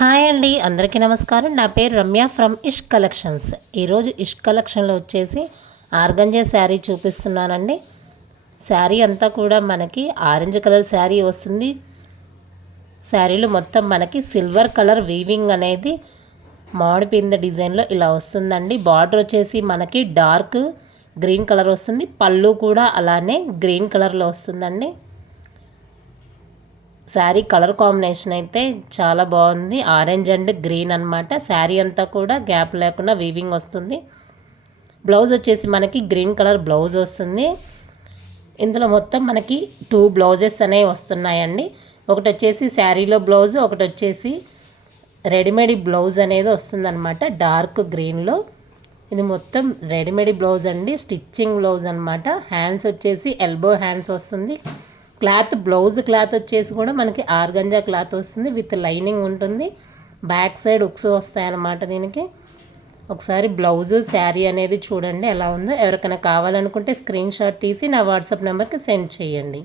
Hi అండి, అందరికీ నమస్కారం. నా పేరు రమ్య ఫ్రమ్ ఇష్ కలెక్షన్స్. ఈరోజు ఇష్ కలెక్షన్లో వచ్చేసి ఆర్గంజా శారీ చూపిస్తున్నానండి. శారీ అంతా కూడా మనకి ఆరెంజ్ కలర్ శారీ వస్తుంది. శారీలో మొత్తం మనకి సిల్వర్ కలర్ వీవింగ్ అనేది మామిడిపింద డిజైన్లో ఇలా వస్తుందండి. బార్డర్ వచ్చేసి మనకి డార్క్ గ్రీన్ కలర్ వస్తుంది. పళ్ళు కూడా అలానే గ్రీన్ కలర్లో వస్తుందండి. శారీ కలర్ కాంబినేషన్ అయితే చాలా బాగుంది. ఆరెంజ్ అండ్ గ్రీన్ అనమాట. శారీ అంతా కూడా గ్యాప్ లేకుండా వీవింగ్ వస్తుంది. బ్లౌజ్ వచ్చేసి మనకి గ్రీన్ కలర్ బ్లౌజ్ వస్తుంది. ఇందులో మొత్తం మనకి 2 బ్లౌజెస్ అనేవి వస్తున్నాయండి. ఒకటి వచ్చేసి శారీలో బ్లౌజ్, ఒకటి వచ్చేసి రెడీమేడ్ బ్లౌజ్ అనేది వస్తుందన్నమాట డార్క్ గ్రీన్లో. ఇది మొత్తం రెడీమేడ్ బ్లౌజ్ అండి, స్టిచ్చింగ్ బ్లౌజ్ అనమాట. హ్యాండ్స్ వచ్చేసి ఎల్బో హ్యాండ్స్ వస్తుంది. క్లాత్ బ్లౌజ్ క్లాత్ వచ్చేసి కూడా మనకి ఆర్గంజా క్లాత్ వస్తుంది, విత్ లైనింగ్ ఉంటుంది. బ్యాక్ సైడ్ ఉక్స్ వస్తాయన్నమాట దీనికి. ఒకసారి బ్లౌజు శారీ అనేది చూడండి ఎలా ఉందో. ఎవరికైనా కావాలనుకుంటే స్క్రీన్ షాట్ తీసి నా వాట్సాప్ నెంబర్కి సెండ్ చేయండి.